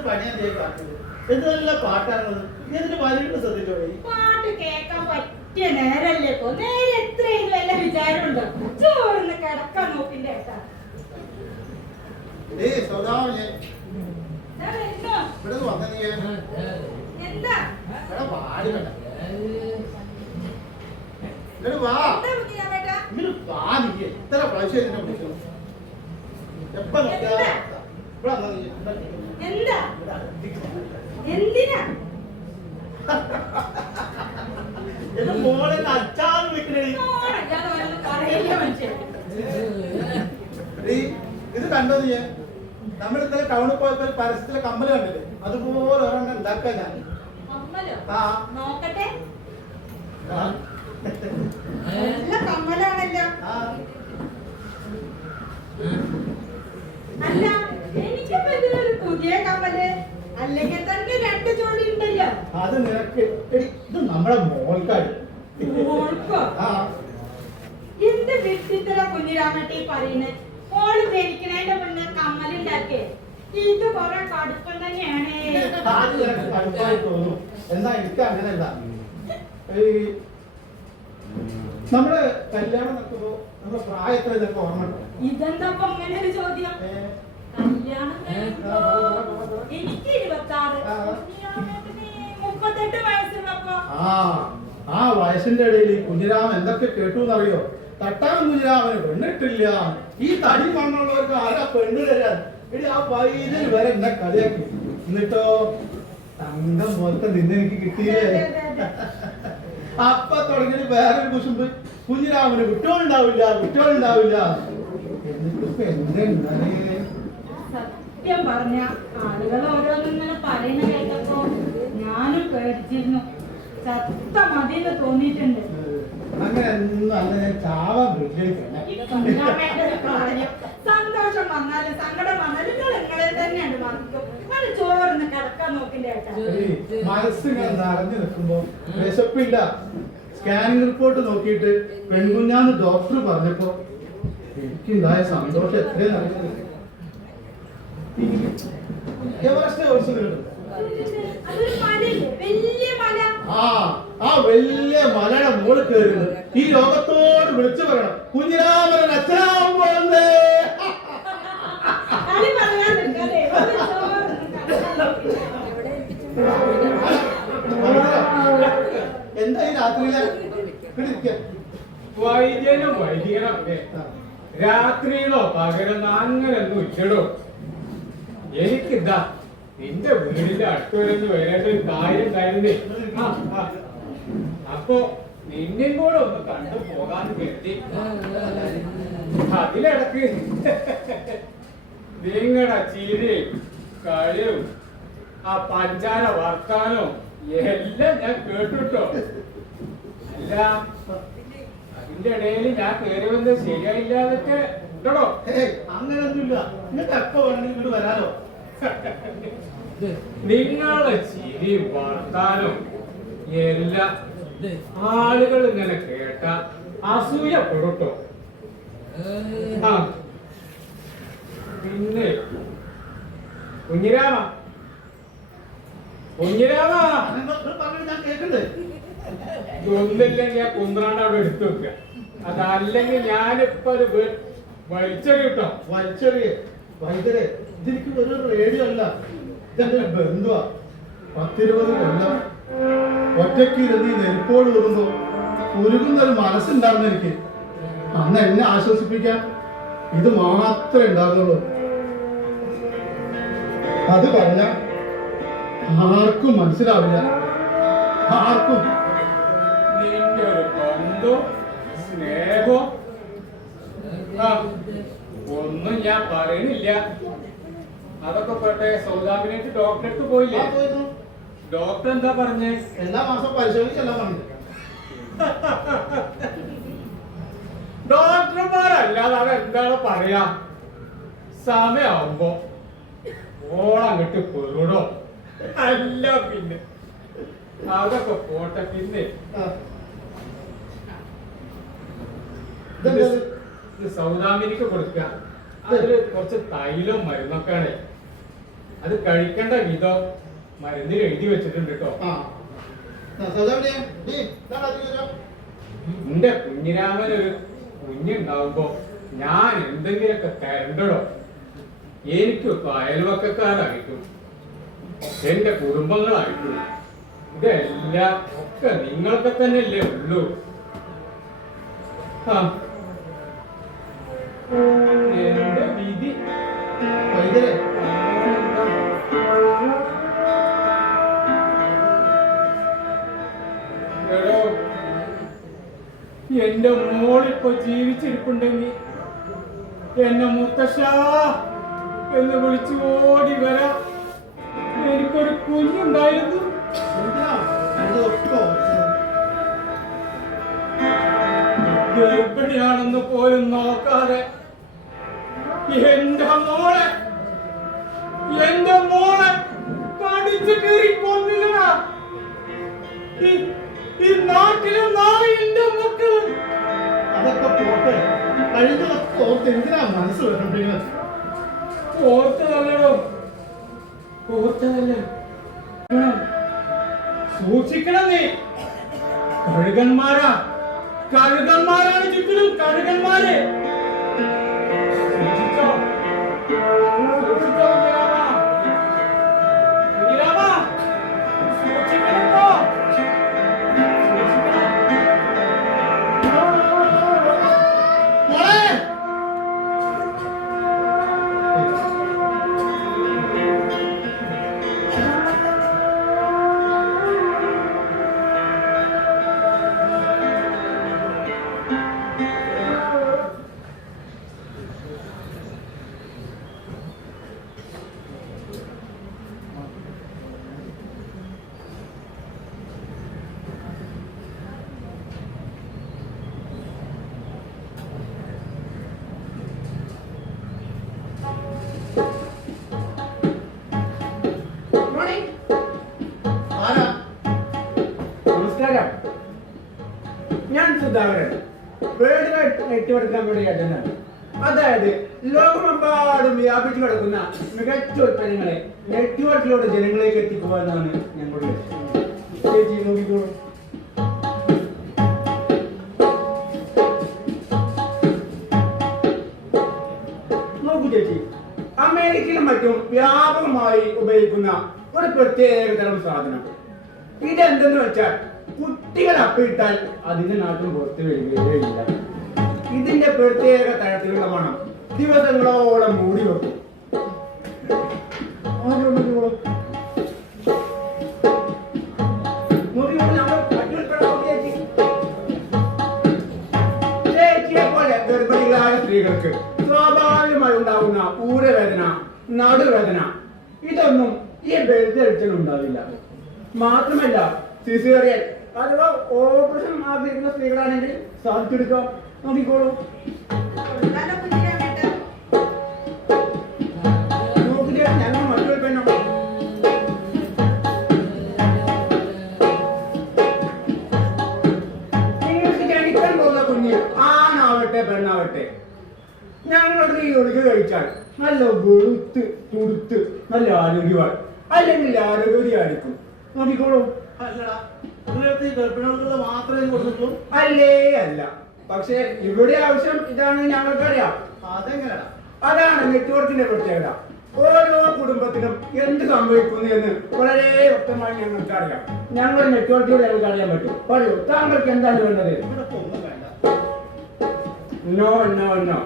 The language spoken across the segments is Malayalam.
എന്ത് നല്ല പാട്ടാണത്? ഇതിന്റെ വരികൾ ശ്രദ്ധിച്ചോ പാട്ട് കേൾക്കാൻ പറ്റിയ നേരല്ലേ ഇപ്പൊ? നേരെ എത്രയും വല്ല വിചാരമുണ്ടോ? ചോറിന് കിടക്കാൻ നോക്കിന്റെ ഏട്ടാ? ദാ. ഇവിടെ വന്ന നീ. എന്താ? ഇവിടെ വാടി വേണ്ട. ഇവിടെ വാ. എന്താ കുഞ്ഞിരാമേട്ടാ ഇങ്ങനെ വാ നീ. എത്ര പ്രാവശ്യം വിളിച്ചു? എപ്പോ നോക്കിയാ ഇവിടെ വന്നാ നീ? എന്താ എന്തിനാ? മോളെ മനുഷ്യൻ. എടീ, ഇത് കണ്ടോ നീ? നമ്മൾ ഇന്നലെ ടൗണിൽ പോയപ്പോ പരസ്യത്തിലെ കമ്മൽ കണ്ടില്ലേ? അതുപോലെ ഒരെണ്ണം ഉണ്ടാക്കാൻ ഞാൻ. കമ്മലോ? ആ. നോക്കട്ടെ. നല്ല കമ്മലാണല്ലോ. അല്ല കമ്മൽ അല്ലെങ്കിൽ തന്നെ രണ്ട് ജോഡി ഉണ്ടല്ലോ. അത് നിനക്ക് ഇത് നമ്മുടെ മോൾക്കാട് മോൾക്കോ? എന്ത് വ്യക്തിത്വ കുഞ്ഞിരാമട്ടി പറയുന്നത് മോൾ ജനിക്കണേന്റെ മുന്നേ കമ്മലുണ്ടാക്കിയേ. ഇത് കൊറേ കടുപ്പം തന്നെയാണ്. അത് നിനക്ക് കടുപ്പായി തോന്നും. എന്നാ എനിക്ക് അങ്ങനെയല്ല നമ്മൾ കല്യാണം നടക്കുമ്പോ നമ്മുടെ പ്രായത്തിൽ ഇതൊക്കെ ഓർമ്മ? ഇതെന്താ അങ്ങനെ ഒരു ചോദ്യം? എനിക്ക് ഇരുപത്തി ആറ് ആ. മുപ്പത്തെട്ട് വയസ്സുള്ളപ്പോ. ആ ആ വയസ്സിന്റെ ഇടയിൽ ഈ കുഞ്ഞിരാമൻ എന്തൊക്കെ കേട്ടു എന്നറിയോ? തട്ടാൻ കുഞ്ഞിരാമന് പെണ്ണിട്ടില്ല. ഈ തടി മണ്ണുള്ളവർക്ക് ആരാ പെണ്ണ് തരാൻ? എടി ആ വൈദ്യൻ വരെ എന്നെ കളിയാക്കി. എന്നിട്ടോ? തങ്കം പോലത്തെ നിന്നെ എനിക്ക് കിട്ടിയില്ലേ. അപ്പൊ തുടങ്ങിയത് വേറൊരു കുശുമ്പ് കുഞ്ഞിരാമന് കുട്ടികളുണ്ടാവില്ല കുട്ടികളുണ്ടാവില്ല. എന്നിട്ടിപ്പോ എന്തെങ്ങനെ സത്യം പറഞ്ഞ ആളുകൾ ഓരോന്നിങ്ങനെ പറയുന്ന കേട്ടപ്പോ ഞാനും പേടിച്ചിരുന്നു. ചത്ത മതിന്ന് തോന്നിയിട്ടുണ്ട്. സന്തോഷം വന്നാലും സങ്കടം വന്നാലും നിങ്ങൾ നിങ്ങളെ തന്നെയാണ് മറക്കും അത് ചോറിന് കിടക്കാൻ ഈ മനസ്സിങ്ങനെ നിറഞ്ഞു നിൽക്കുമ്പോ വിശപ്പില്ല. സ്കാനിങ് റിപ്പോർട്ട് നോക്കിയിട്ട് പെൺകുഞ്ഞാന്ന് ഡോക്ടർ പറഞ്ഞപ്പോ എനിക്കുണ്ടായ സന്തോഷം എത്രയും അറിയുന്നത് എവറസ്റ്റ് മല. ആ ആ വലിയ മലയുടെ മുകളിൽ കയറുന്നത് ഈ ലോകത്തോട് വിളിച്ചു പറയണം. കുഞ്ഞിരാമൻ നോക്കിന്റെ എന്താ ഈ രാത്രിയിലെ. വൈദ്യനും വൈദികനൊക്കെ രാത്രിയിലോ പകരം അങ്ങനൊന്നും ഇല്ലടോ എനിക്കിതാ നിന്റെ വീടിന്റെ അടുത്തുവരെന്ന് വേറെ ഒരു കാര്യം ഉണ്ടായിരുന്നേ. അപ്പൊ നിന്നെയും കൂടെ ഒന്ന് കണ്ടു പോകാൻ കരുതി. അതിലിടക്ക് നിങ്ങളുടെ ചീരയും കളിയും ആ പഞ്ചാര വർത്താനവും എല്ലാം ഞാൻ കേട്ടുട്ടോ. അല്ല അതിന്റെ ഇടയിൽ ഞാൻ കയറി വന്നത് ശരിയായില്ലാതൊക്കെ ഉണ്ടോ? അങ്ങനെ ഒന്നുമില്ല നിങ്ങൾക്ക് എപ്പോ വേണമെങ്കിൽ ഇങ്ങോട്ട് വരാലോ. നിങ്ങളെ ചിരി വർത്താനം എല്ലാം. ആളുകൾ ഇങ്ങനെ കേട്ട അസൂയ പുറട്ടോ പിന്നെ കുഞ്ഞിരാമ. കുഞ്ഞിരാമ. ഒന്നില്ലെങ്കിൽ ആ കുന്ത്രാണ്ട് അവിടെ എടുത്തു വെക്കുക. അതല്ലെങ്കിൽ ഞാനിപ്പോ ഒരു വെ- വലിച്ചെറി കിട്ടോ വലിച്ചെറിയ. വൈദ്യരെ. ഇതെനിക്ക് ഒരു റേഡിയോ അല്ല. ഇതെന്റെ ബന്ധുവാ. പത്തിരുപത് കൊല്ലം. ഒറ്റയ്ക്ക് ഇരുന്ന് ഈ നെരുപ്പോട് വരുമ്പോ ഒരുങ്ങുന്നൊരു ഒരു മനസ്സുണ്ടായിരുന്നു എനിക്ക്. അന്ന് എന്നെ ആശ്വസിപ്പിക്കാൻ ഇത് മാത്രമേ ഉണ്ടാകുന്നുള്ളൂ അത് പറഞ്ഞ ആർക്കും മനസ്സിലാവില്ല. ആർക്കും. നിന്റെ സ്നേഹവും ഒന്നും ഞാൻ പറയണില്ല അതൊക്കെ പോട്ടെ സൗദാമിനായിട്ട് ഡോക്ടറെ അടുത്ത് പോയില്ലേ? ഡോക്ടർ എന്താ പറഞ്ഞേ? എല്ലാ മാസം പരിശോധിച്ചല്ല പറഞ്ഞു ഡോക്ടർമാരല്ലാതെ എന്താണ് പറയാ. സമയാവുമ്പോ ഓളങ്ങട്ട് പെറുടോ അല്ല പിന്നെ. അതൊക്കെ പോട്ടെ പിന്നെ. സൗദാമിനിക്ക് കൊടുക്കുക അതിൽ കുറച്ച് തൈലവും മരുന്നൊക്കെയാണ്. അത് കഴിക്കേണ്ട വിധം മരുന്നിൽ എഴുതി വെച്ചിട്ടുണ്ട് കേട്ടോ എന്റെ കുഞ്ഞിരാമൻ ഒരു കുഞ്ഞുണ്ടാവുമ്പോ ഞാൻ എന്തെങ്കിലുമൊക്കെ തരണ്ടടോ? എനിക്ക് അയൽവക്കക്കാരായിട്ടും എന്റെ കുടുംബങ്ങളായിട്ടും ഇതെല്ലാം ഒക്കെ നിങ്ങൾക്ക് തന്നെയല്ലേ ഉള്ളൂ. ആ. എന്റെ വിധി. എന്റെ മോളിപ്പോ ജീവിച്ചിരിപ്പുണ്ടെങ്കിൽ എന്നെ മുത്തശ്ശ എന്ന് വിളിച്ചു ഓടി വരാം എനിക്കൊരു കുഞ്ഞുണ്ടായിരുന്നു? ഗർഭിണിയാണെന്ന് പോലും നോക്കാതെ എന്റെ മോളെ എന്റെ മോളെ കഴിഞ്ഞതൊക്കെ ഓർത്ത് എന്തിനാ മനസ്സ് വരണ്ടിങ്ങനെ ഓർത്തതല്ലോ ഓർത്തതല്ല വേണം. സൂക്ഷിക്കണം നീ. കഴുകന്മാരാ. കഴുകന്മാരാണ് ചുറ്റിലും കഴുകന്മാര്. കമ്പനിയുടെ അജന്റാണ് അതായത് ലോകമെമ്പാടും വ്യാപിച്ചു കിടക്കുന്ന മികച്ച ഉൽപ്പന്നങ്ങളെ നെറ്റ്വർക്കിലൂടെ ജനങ്ങളിലേക്ക് എത്തിക്കുക എന്നാണ് ഞങ്ങളുടെ നോക്കൂ ചേച്ചി. അമേരിക്കയിലും മറ്റും വ്യാപകമായി ഉപയോഗിക്കുന്ന ഒരു പ്രത്യേക തരം സാധനം. ഇതെന്തെന്ന് വെച്ചാൽ കുട്ടികൾ അപ്പിട്ടാൽ അതിന്റെ നാട്ടിൽ പുറത്തു വരികയേ വരികയില്ല ഇതിന്റെ പ്രത്യേക തരത്തിലുള്ള മണം. ദിവസങ്ങളോളം മൂടി വെക്കും. ഗർഭിണികളായ സ്ത്രീകൾക്ക് സ്വാഭാവികമായി ഉണ്ടാകുന്ന ഊരവേദന നടുവേദന ഇതൊന്നും ഈ ബെൽറ്റ് അടിച്ചാൽ ഉണ്ടാവില്ല. മാത്രമല്ല സിസേറിയൻ അഥവാ ഓപ്പറേഷൻ ആഗ്രഹിക്കുന്ന സ്ത്രീകളാണെങ്കിൽ സാധിച്ചെടുക്കാം നോക്കിക്കോളൂ. പെണ്ണാവട്ടെ. ഞങ്ങൾക്ക് ഈ ഒഴുകി കഴിച്ചാൽ നല്ല വെളുത്ത് തുടുത്ത് നല്ല ആരോഗ്യമാണ് അല്ലെങ്കിൽ ആരോഗ്യമായിരിക്കും നോക്കിക്കോളൂ. അല്ലടാ ഗർഭിണികൾക്കുള്ള മാത്രമേ കൊടുത്തിട്ടുള്ളൂ? അല്ലേ അല്ല. പക്ഷേ ഇവിടെ ആവശ്യം ഇതാണ് ഞങ്ങൾക്കറിയാം. അതെങ്ങനെയാ അതാണ് നെറ്റ്വർക്കിന്റെ പ്രത്യേകത. ഓരോ കുടുംബത്തിനും എന്ത് സംഭവിക്കുന്നു എന്ന് വളരെ വ്യക്തമായി ഞങ്ങൾക്ക് അറിയാം ഞങ്ങൾ നെറ്റ്വർക്കിലൂടെ ഞങ്ങൾക്ക് അറിയാൻ പറ്റും. പറയൂ താങ്കൾക്ക് എന്താണ് വേണ്ടത്? നോ നോ നോ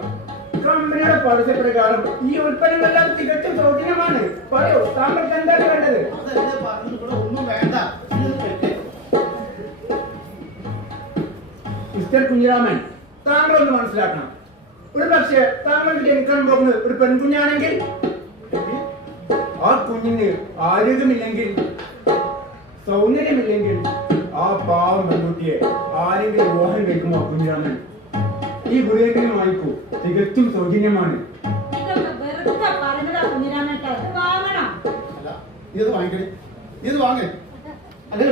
കമ്പനിയുടെ പരസ്യപ്രകാരം ഈ ഉൽപ്പന്നങ്ങളെല്ലാം തികച്ചും സൗജന്യമാണ് പറയൂ താങ്കൾക്ക് എന്താണ് വേണ്ടത്? ഒന്നും വേണ്ട. മിസ്റ്റർ കുഞ്ഞിരാമൻ താങ്കൾ ഒന്ന് മനസ്സിലാക്കണം. ഒരു പക്ഷേ താങ്കൾക്ക് ജനിക്കാൻ പോകുന്നത് ഒരു പെൺകുഞ്ഞാണെങ്കിൽ ആ കുഞ്ഞിന് ആരോഗ്യമില്ലെങ്കിൽ സൗന്ദര്യമില്ലെങ്കിൽ ആ പാവം പെൺകുട്ടിയെ ആരെങ്കിലും വിവാഹം കഴിക്കുമോ കുഞ്ഞിരാമൻ? ഈ ഗുരുവെങ്കിലും വാങ്ങിക്കൂ തികച്ചും സൗജന്യമാണ്. ഇത് വാങ്ങിക്കണേ? ഇത് വാങ്ങേ. അല്ലേ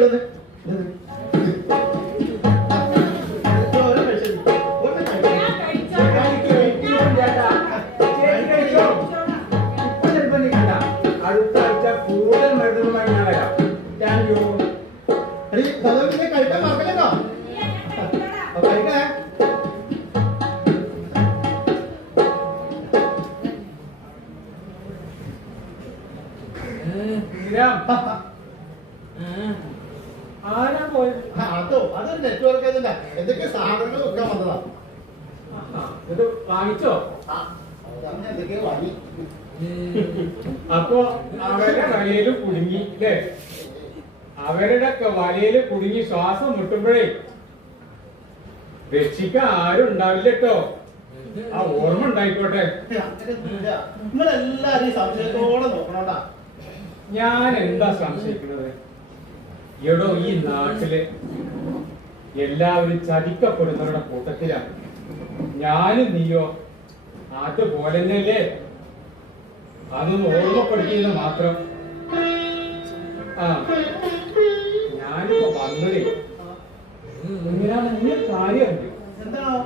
ആരാ പോയത്? അതോ അതൊരു നെറ്റ്വർക്ക് ഏജന്റാ എന്തൊക്കെ സാധനങ്ങൾ വെക്കാൻ വന്നതാ. ഇത് വാങ്ങിച്ചോ? എന്തൊക്കെയോ വാങ്ങി. അപ്പൊ അവരുടെ വലയിൽ കുടുങ്ങി അല്ലേ? അവരുടെ വലയിൽ കുടുങ്ങി ശ്വാസം മുട്ടുമ്പോഴേ രക്ഷിക്കാൻ ആരും ഉണ്ടാവില്ല കേട്ടോ. ആ ഓർമ്മ ഉണ്ടായിക്കോട്ടെ. നിങ്ങളെല്ലാരും സംശയത്തോടെ നോക്കണോണ്ടാ. ഞാൻ എന്താ സംശയിക്കുന്നത്? എടോ ഈ നാട്ടിൽ എല്ലാവരും ചതിക്കപ്പെടുന്നവരുടെ കൂട്ടത്തിലാണ്. ഞാനും നീയോ അതുപോലെ തന്നെയല്ലേ അതൊന്ന് ഓർമ്മപ്പെടുത്തിയെന്ന് മാത്രം. ആ ഞാനിപ്പോ വന്നതേ. ഇങ്ങനെ നീ കാര്യമുണ്ട്. എന്താണോ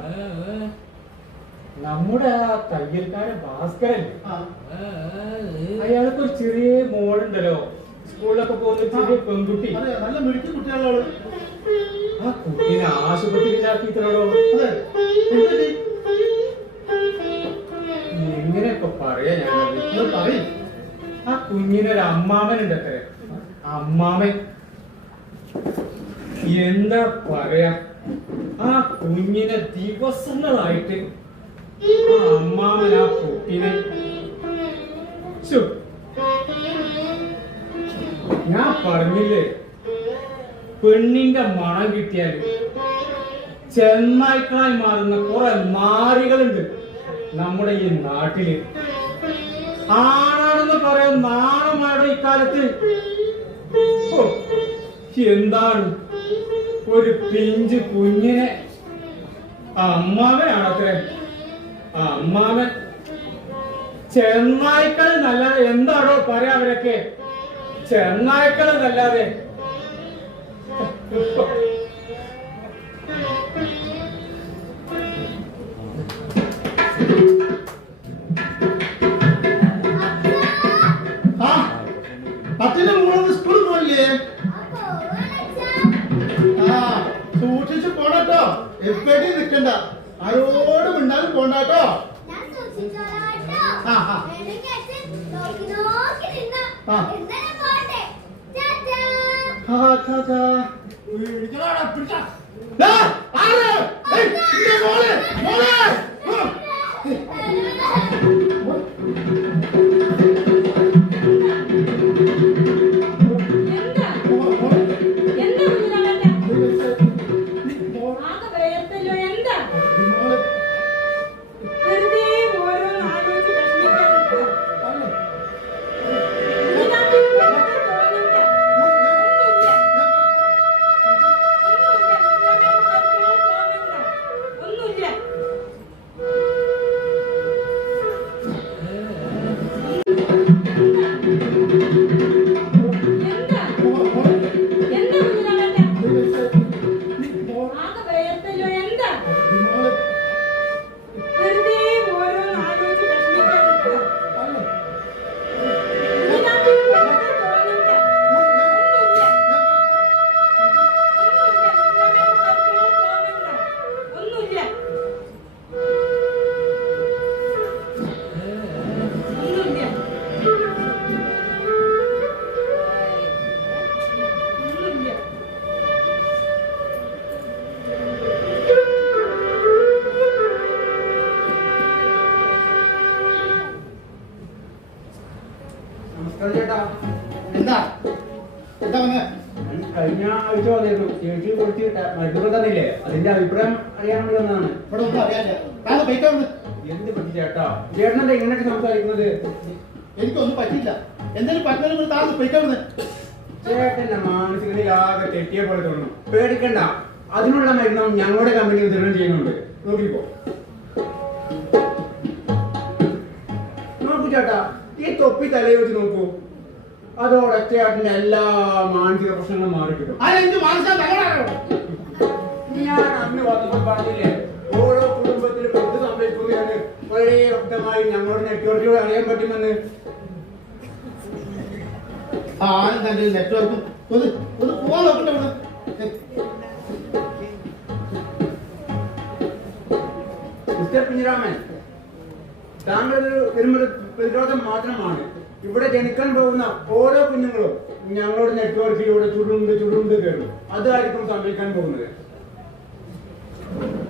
നമ്മുടെ ആ തയ്യൽക്കാരൻ ഭാസ്കരൻ അയാൾക്ക് ഒരു ചെറിയ മോളുണ്ടല്ലോ. സ്കൂളിലൊക്കെ പോകുന്ന ചെറിയ പെൺകുട്ടി. നല്ല മിടുക്കി കുട്ടികളോട് ആ കുട്ടീനെ ആശുപത്രിയിലാക്കിയിട്ടുള്ളോ? എങ്ങനെയൊക്കെ പറയാ ഞാൻ നിങ്ങൾ പറയും. ആ കുഞ്ഞിനൊരു അമ്മാമൻ ഉണ്ട് അത്ര. അമ്മാമൻ. എന്താ പറയാ? ആ കുഞ്ഞിനെ ദിവസങ്ങളായിട്ട് ആ ആ പൊട്ടിനെ ഞാൻ പറഞ്ഞില്ലേ? പെണ്ണിന്റെ മണം കിട്ടിയാൽ ചെന്നായ്ക്കളായി മാറുന്ന കുറെ മാറികളുണ്ട് നമ്മുടെ ഈ നാട്ടിൽ. ആണാണെന്ന് പറയാൻ നാണമാണ് ഇക്കാലത്ത് എന്താണ്? ഒരു പിഞ്ച് കുഞ്ഞിനെ. അമ്മാവേ അമ്മാവനാണത്രേ. ആ അമ്മാവൻ ചെന്നായ്ക്കൾ നല്ലാതെ എന്താണോ പറയാ അവരൊക്കെ? ചെന്നായ്ക്കൾ നല്ലാതെ. ആ പത്തിന്റെ മൂന്ന് സ്കൂളിൽ പോയില്ലേ? ആ സൂക്ഷിച്ചു പോണട്ടോ എപ്പോഴും നിക്കണ്ട ആരോടും ഉണ്ടാകും പോണ്ടാട്ടോ. ആ, ആ. ആ. ആ, അതിന്റെ അഭിപ്രായം അറിയാൻ വേണ്ടി വന്നതാണ് ഇവിടെ ഒന്നും അറിയാനില്ല. താങ്കൾ ബൈക്ക് വന്ന് എന്ത് പറ്റി ചേട്ടാ? ചേട്ടനെന്താ ഇങ്ങനെയൊക്കെ സംസാരിക്കുന്നത്? എനിക്കൊന്നും പറ്റില്ല എന്തെങ്കിലും പറ്റുന്ന താങ്കൾ ചേട്ടന്റെ മാനസികതയിൽ ആകെ തെറ്റിയ പോലെ തോന്നുന്നു. പേടിക്കണ്ട. അതിനുള്ള മരുന്നും ഞങ്ങളുടെ കമ്പനി വിതരണം ചെയ്യുന്നുണ്ട്. നോക്കിക്കോ നോക്കൂ ചേട്ടാ ഈ തൊപ്പി തലയിൽ വെച്ച് നോക്കൂ. അതോടെ ചേട്ടന്റെ എല്ലാ മാനസിക പ്രശ്നങ്ങളും മാറി കിട്ടും ആരെങ്കിലും ഞാൻ അന്ന് വന്നപ്പോൾ പറഞ്ഞില്ലേ ഓരോ കുടുംബത്തിലും എന്ത് സംഭവിക്കുകയാണ്? വളരെ വ്യക്തമായി ഞങ്ങളുടെ നെറ്റ്വർക്കിലൂടെ അറിയാൻ പറ്റുമെന്ന്. ആരും തന്റെ നെറ്റ്വർക്കും ഒന്ന് ഒന്ന് പോവാൻ നോക്കട്ടെ ഇവിടെ. മിസ്റ്റർ പ്രതിരോധം മാത്രമാണ്. ഇവിടെ ജനിക്കാൻ പോകുന്ന ഓരോ കുഞ്ഞുങ്ങളും ഞങ്ങളുടെ നെറ്റ്വർക്കിലൂടെ ചുരുണ്ട് ചുരുണ്ട് കയറും അതായിരിക്കും സംഭവിക്കാൻ പോകുന്നത്. അന്റെ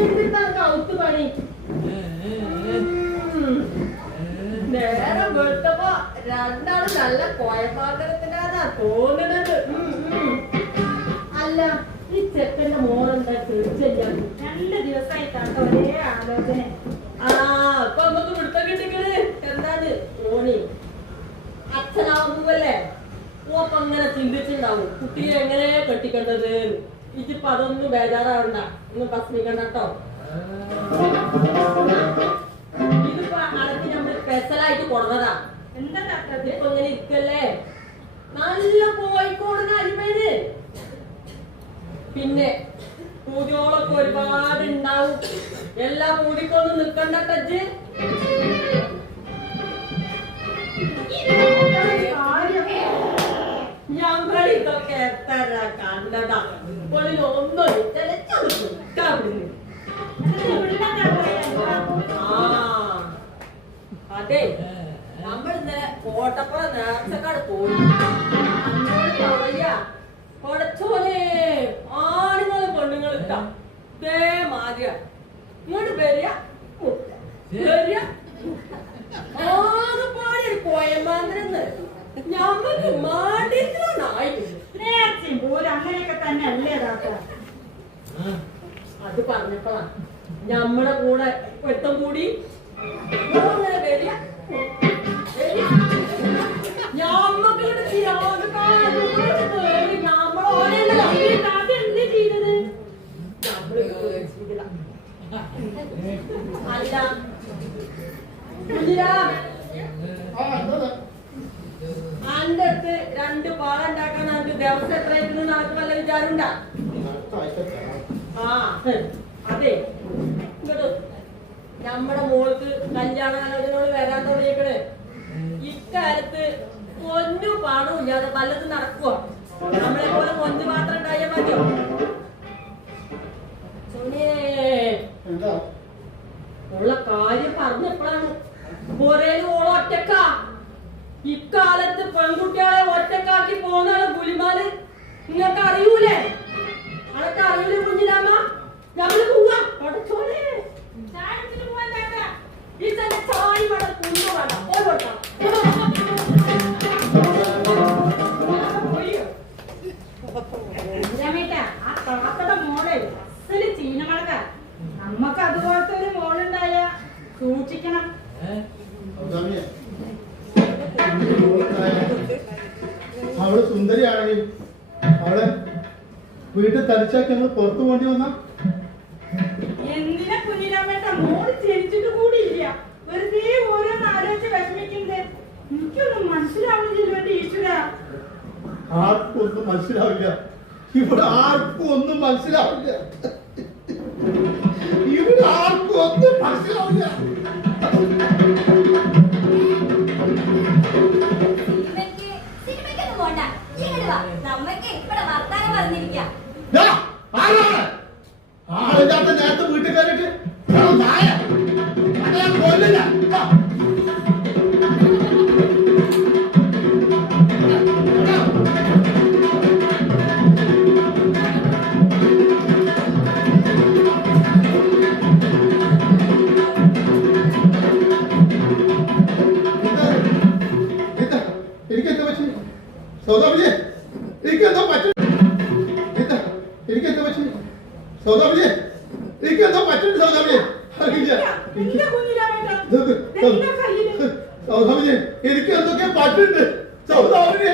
എന്തിനാ കൗത്ത് പണി? നേരം പോലെ രണ്ടാളും നല്ല കോയപ്പാക്കരത്തിനാന്നാ തോന്നുന്നത്. അല്ല ഈ ചെക്കന്റെ മോളെന്താ തീർച്ചയില്ല രണ്ട് ദിവസമായിട്ടാണ് ഒരേ ആലോചന. അച്ഛനാവുന്നല്ലേ ഓപ്പ അങ്ങനെ ചിന്തിച്ചിണ്ടാവും കുട്ടിയെ എങ്ങനെ കെട്ടിക്കേണ്ടത്? ഇതിപ്പോ അതൊന്നും ബേജാറാവണ്ട. ഒന്ന് പ്രശ്നിക്കണ്ട കേട്ടോ. ഇതിപ്പോ അടക്കി നമ്മൾ സ്പെഷ്യലായിട്ട് കൊടുത്തതാ എന്താ ഇപ്പൊ ഇങ്ങനെ ഇരിക്കല്ലേ? നല്ല കോഴിക്കോട് അരിമേന് പിന്നെ പൂജോളൊക്കെ ഒരുപാട് ഉണ്ടാവും എല്ലാം മൂടിക്കൊണ്ട് നിൽക്കണ്ട ടച്ച് ഞങ്ങളിതൊക്കെ എത്ര കണ്ടതാ. ഒളിൽ ഒന്നും അതെ. നമ്മൾ ഇന്നലെ കോട്ടപ്പുറ നേർച്ചക്കാട് പോയി. പറയാ കൊടച്ചോനെ ആണുങ്ങളും പെണ്ണുങ്ങളും ഇട്ടാ. ഇതേ മാതിര ഇങ്ങോട്ട് വരിക വരിക ആകെപ്പാടെ ഒരു കോയമാന്ത്രന്ന് ഞമ്മക്ക് മാടിക്കണായി നേർച്ചയും പോലും അങ്ങനെയൊക്കെ തന്നെ അല്ലേ താത്ത അത് പറഞ്ഞപ്പോഴാ ഞമ്മടെ കൂടെ പെട്ടം കൂടി. വരിക വരിക. അല്ല. അന്റെ അടുത്ത് രണ്ട് പാട ഉണ്ടാക്കാൻ അനക്ക് ദിവസം എത്രയായിരുന്നു നമുക്ക് വല്ല വിചാരമുണ്ടാ? ആ അതെ. നമ്മുടെ മോൾക്ക് കല്യാണ ആലോചനയോട് വരാൻ തുടങ്ങിയേക്കണ്. ഇക്കാലത്ത് പൊന്നു പാടും ഇല്ലാതെ പലതും നടക്കുക നമ്മളെ പോലെ പൊന്നു മാത്രം ഉണ്ടായാൽ മതിയോ? എന്താ? ഉള്ള കാര്യം പറഞ്ഞപ്പോഴാണ് ഒരേലും ഓള ഒറ്റക്ക. ഇക്കാലത്ത് പെൺകുട്ടികളെ ഒറ്റക്കാക്കി പോകുന്ന പുലിമാൽ. നിങ്ങൾക്ക് അറിയൂലേ? അതൊക്കെ അറിയൂലേ കുഞ്ഞിരാമ? ഞങ്ങൾ പോവാ. ഈ തന്നെ ചാടി വേണം കുഞ്ഞു വേണം. പോയി കൊട്ടാ നമ്മക്ക് അതുപോലത്തെ ഒരു മോളുണ്ടായ. സൂക്ഷിക്കണം അവൾ സുന്ദരിയാണെങ്കിൽ അവളെ വീട്ടിൽ തലച്ചാക്കി ഞങ്ങൾ പുറത്തു പോണ്ടി വന്ന? എന്തിനാ കുഞ്ഞിരാമേട്ട? മോൾ ജനിച്ചിട്ട് കൂടിയില്ല വെറുതെ ഓരോന്ന് ആലോചിച്ച് വിഷമിക്കുന്നത് എനിക്കൊന്നും മനസ്സിലാവുന്നില്ല എന്റെ ഈശ്വര. ആർക്കും ഒന്നും മനസ്സിലാവില്ല. ഇവിടെ ആർക്കും ഒന്നും മനസ്സിലാവില്ല. ഇവിടെ ആർക്കും ഒന്നും മനസ്സിലാവില്ല. സിനിമയ്ക്ക് സിനിമയ്ക്കൊന്നും പോണ്ട. ഇങ്ങോട്ട് വാ നമ്മക്ക് ഇവിടെ വർത്താനം പറഞ്ഞിരിക്കാം. സ്വാമിജി എനിക്ക് എന്തൊക്കെയാ പറ്റിട്ട് സൗദാമിനെ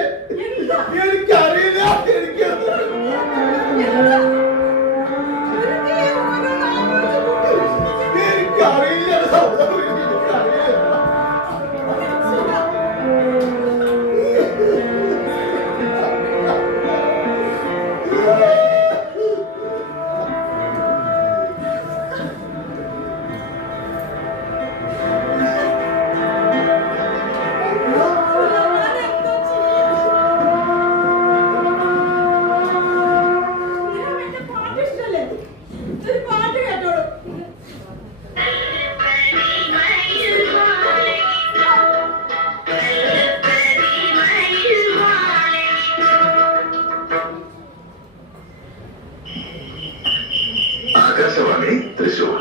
ആകാശവാണി തൃശൂർ.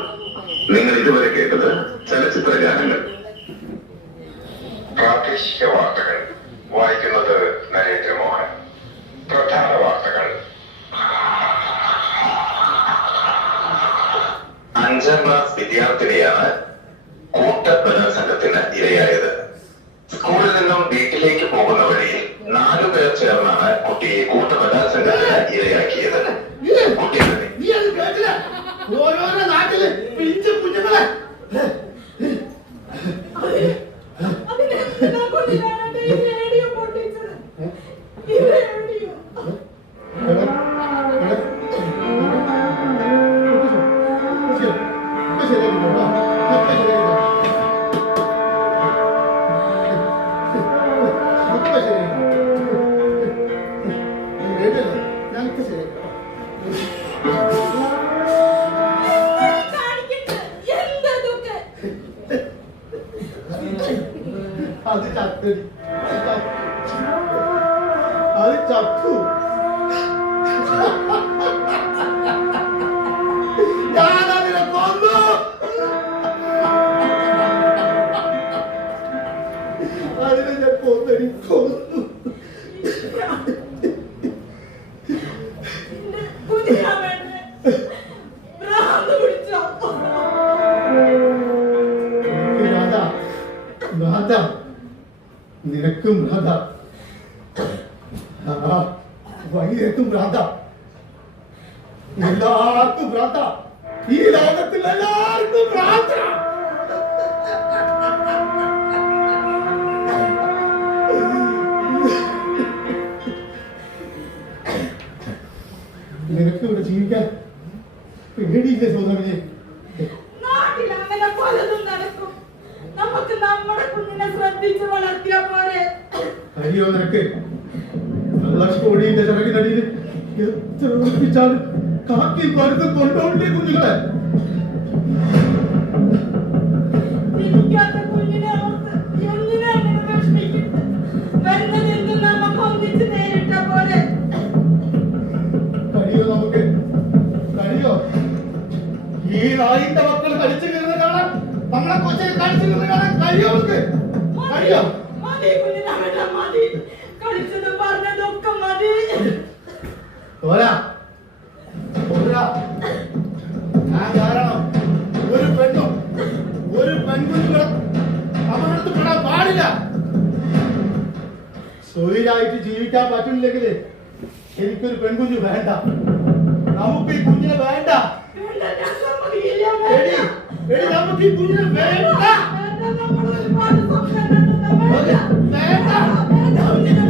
നിങ്ങൾ ഇതുവരെ കേട്ടത് ചലച്ചിത്ര ഗാനങ്ങൾ. പ്രാദേശികവാണി എനിക്കും ഭ്രാന്ത? എല്ലാവർക്കും ഭ്രാന്ത. ഈ ലോകത്തിൽ എല്ലാവർക്കും ഭ്രാന്ത. നിനക്ക് ഇവിടെ ജീവിക്കാൻ പേടിയില്ല സോദരനെ കാക്കി പരുത്ത് കൊണ്ടോണ്ടേ കുഞ്ഞുങ്ങളെ. കഴിയോ നമ്മളെ കൊച്ചിനെ പറഞ്ഞതൊക്കെ മതി പറ്റില്ല തൊഴിലായിട്ട് ജീവിക്കാൻ പറ്റില്ലെങ്കിൽ എനിക്കൊരു പെൺകുഞ്ഞ് വേണ്ട. നമുക്ക് ഈ കുഞ്ഞിനെ വേണ്ട. നമുക്ക് ഈ കുഞ്ഞിനെ വേണ്ട വേണ്ട.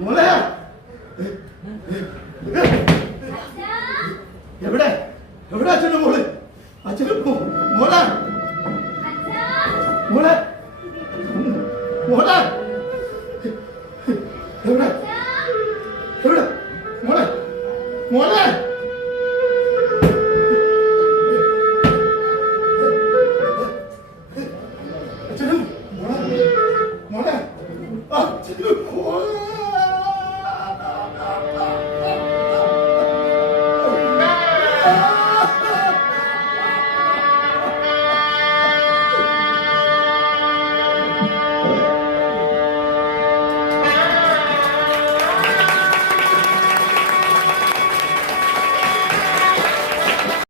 Moleque!